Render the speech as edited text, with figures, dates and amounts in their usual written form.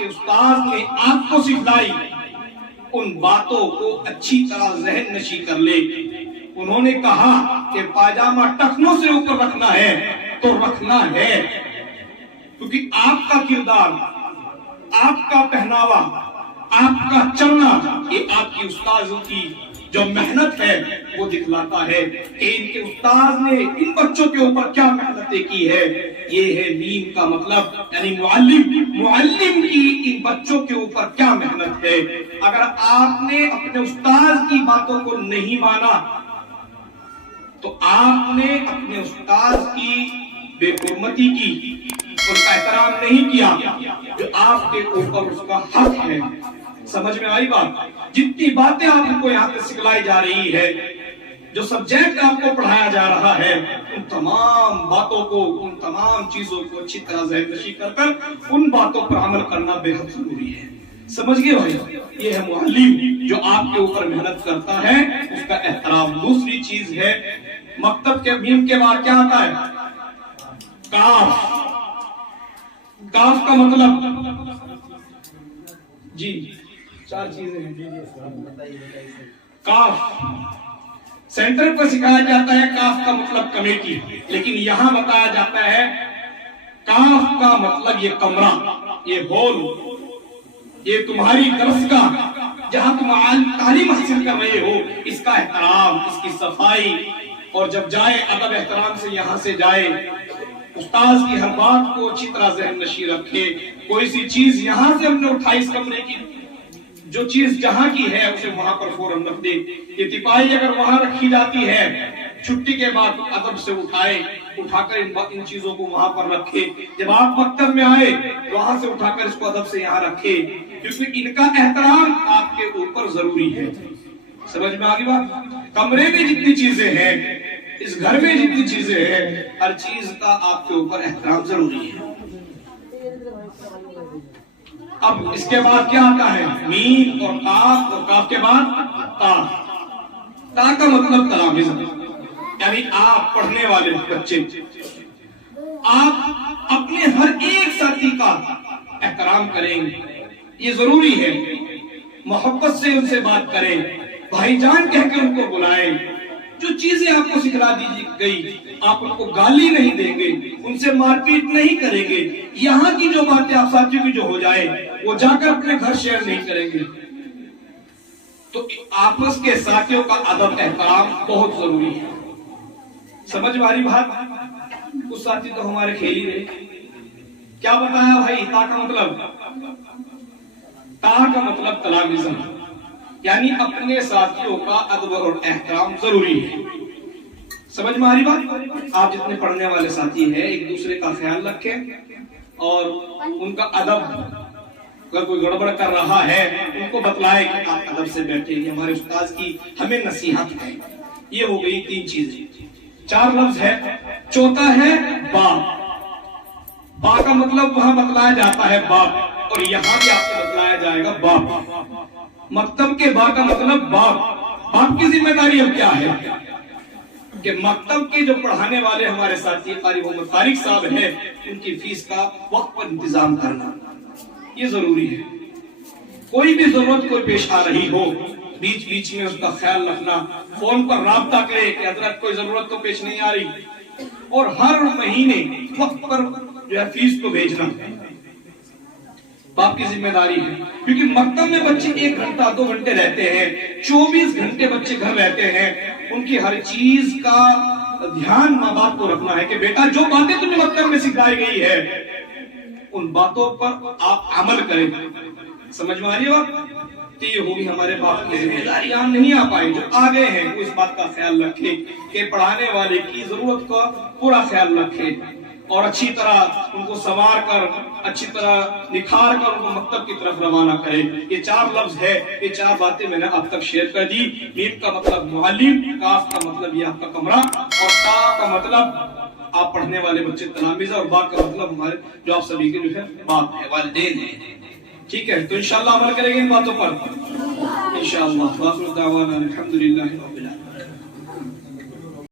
کے استاد نے آپ کو سکھلائی ان باتوں کو اچھی طرح ذہن نشی کر لے۔ انہوں نے کہا کہ پاجامہ ٹخنوں سے اوپر رکھنا ہے تو رکھنا ہے، کیونکہ آپ کا کردار، آپ کا پہناوا، آپ کا چلنا، یہ آپ کی استاذوں کی جو محنت ہے وہ دکھلاتا ہے کہ ان کے استاذ نے ان بچوں کے اوپر کیا محنتیں کی ہے۔ یہ ہے نیم کا مطلب، یعنی معلم کی ان بچوں کے اوپر کیا محنت ہے۔ اگر آپ نے اپنے استاذ کی باتوں کو نہیں مانا تو آپ نے اپنے استاذ کی بے حرمتی کی، ان کا احترام نہیں کیا جو آپ کے اوپر اس کا حق ہے۔ سمجھ میں آئی بات؟ جتنی باتیں آپ کو یہاں پہ سکھلائی جا رہی ہے، جو سبجیکٹ آپ کو پڑھایا جا رہا ہے، ان تمام باتوں کو، ان تمام چیزوں کو اچھی طرح ذہن نشی کر کر ان باتوں پر عمل کرنا بے حد ضروری ہے۔ سمجھ گئے بھائی؟ یہ ہے معلم جو آپ کے اوپر محنت کرتا ہے، اس کا احترام۔ دوسری چیز ہے مکتب کے میم کے بعد کیا آتا ہے؟ کاف۔ کاف کا مطلب جی 4 چیزیں ہیں۔ کاف سینٹر پر سکھایا جاتا ہے، کاف کا مطلب کمیٹی، لیکن یہاں بتایا جاتا ہے کاف کا مطلب یہ کمرہ، یہ ہال، یہ تمہاری درسگاہ جہاں تم تعلیم حاصل کر رہے ہو، اس کا احترام، اس کی صفائی، اور جب جائے ادب احترام سے یہاں سے جائے، استاذ کی ہر بات کو اچھی طرح ذہن نشی رکھے۔ کوئی سی چیز یہاں سے ہم نے اٹھائی اس کمرے کی، جو چیز جہاں کی ہے اسے وہاں پر فوراً رکھ دے۔ یہ تپائی اگر وہاں رکھی جاتی ہے، چھٹی کے بعد ادب سے اٹھا کر ان چیزوں کو وہاں پر رکھے۔ جب آپ مکتب میں آئے وہاں سے اٹھا کر اس کو ادب سے یہاں رکھے، کیونکہ ان کا احترام آپ کے اوپر ضروری ہے۔ سمجھ میں آگی بات؟ کمرے میں جتنی چیزیں ہیں، اس گھر میں جتنی چیزیں ہیں، ہر چیز کا آپ کے اوپر احترام ضروری ہے۔ اب اس کے بعد کیا آتا ہے؟ میم اور کاف کے بعد تا۔ تا کا مطلب تلامذہ، یعنی آپ پڑھنے والے بچے، آپ اپنے ہر ایک ساتھی کا احترام کریں، یہ ضروری ہے۔ محبت سے ان سے بات کریں، بھائی جان کہہ کے ان کو بلائیں۔ جو چیزیں آپ کو سکھلا دی گئی، آپ ان کو گالی نہیں دیں گے، ان سے مار پیٹ نہیں کریں گے۔ یہاں کی جو باتیں آپ ساتھیوں کی جو ہو جائے وہ جا کر اپنے گھر شیئر نہیں کریں گے۔ تو آپس کے ساتھیوں کا ادب احترام بہت ضروری ہے۔ سمجھ والی بات؟ کچھ ساتھی تو ہمارے کھیل ہی رہے۔ کیا بتایا بھائی؟ تا کا مطلب، تا کا مطلب تلامذہ، یعنی اپنے ساتھیوں کا ادب اور احترام ضروری ہے۔ سمجھ میں آ رہی بات؟ آپ جتنے پڑھنے والے ساتھی ہیں ایک دوسرے کا خیال رکھیں اور ان کا ادب، اگر کوئی گڑبڑ کر رہا ہے ان کو بتلائے کہ آپ ادب سے بیٹھیں، یہ ہمارے استاذ کی ہمیں نصیحت ہے۔ یہ ہو گئی 3 چیزیں، 4 لفظ ہے۔ چوتھا ہے با۔ با کا مطلب وہاں بتلایا جاتا ہے باپ، اور یہاں بھی آپ کو بتلایا جائے گا باپ۔ مکتب کے با کا مطلب باپ۔ باپ کی ذمہ داری اب کیا ہے کہ مکتب کے جو پڑھانے والے ہمارے ساتھی قاری محمد طارق صاحب ہیں، ان کی فیس کا وقت پر انتظام کرنا یہ ضروری ہے۔ کوئی بھی ضرورت کوئی پیش آ رہی ہو، بیچ بیچ میں اس کا خیال رکھنا، فون پر رابطہ کرے کہ حضرت کوئی ضرورت تو پیش نہیں آ رہی، اور ہر مہینے وقت پر جو ہے فیس کو بھیجنا باپ کی ذمہ داری ہے۔ کیونکہ مکتب میں بچے 1 گھنٹہ 2 گھنٹے رہتے ہیں، 24 گھنٹے بچے گھر رہتے ہیں، ان کی ہر چیز کا دھیان ماں باپ کو رکھنا ہے کہ بیٹا جو باتیں تمہیں مکتب میں سکھائی گئی ہے ان باتوں پر آپ عمل کریں۔ سمجھ میں آ رہی ہے بات؟ تو یہ ہوگی ہمارے باپ کی ذمہ داری۔ ہم نہیں آ پائے، جو آگے ہیں وہ اس بات کا خیال رکھیں کہ پڑھانے والے کی ضرورت کا پورا خیال رکھیں، اور اچھی طرح ان کو سنوار کر، اچھی طرح نکھار کر ان کو مکتب کی طرف روانہ کریں۔ یہ 4 لفظ ہے، یہ 4 باتیں میں نے آپ تک شیئر کر دی۔ میم کا مطلب معلم، کاف کا مطلب یہ آپ کا کمرہ، اور تا کا مطلب آپ پڑھنے والے بچے تلامذہ، اور با کا مطلب ہمارے جو آپ سبھی کے جو ہے باپ ہے، والدین ہیں۔ ٹھیک ہے، تو انشاءاللہ عمل کریں گے ان باتوں پر انشاءاللہ۔ وآخر دعوانا الحمدللہ۔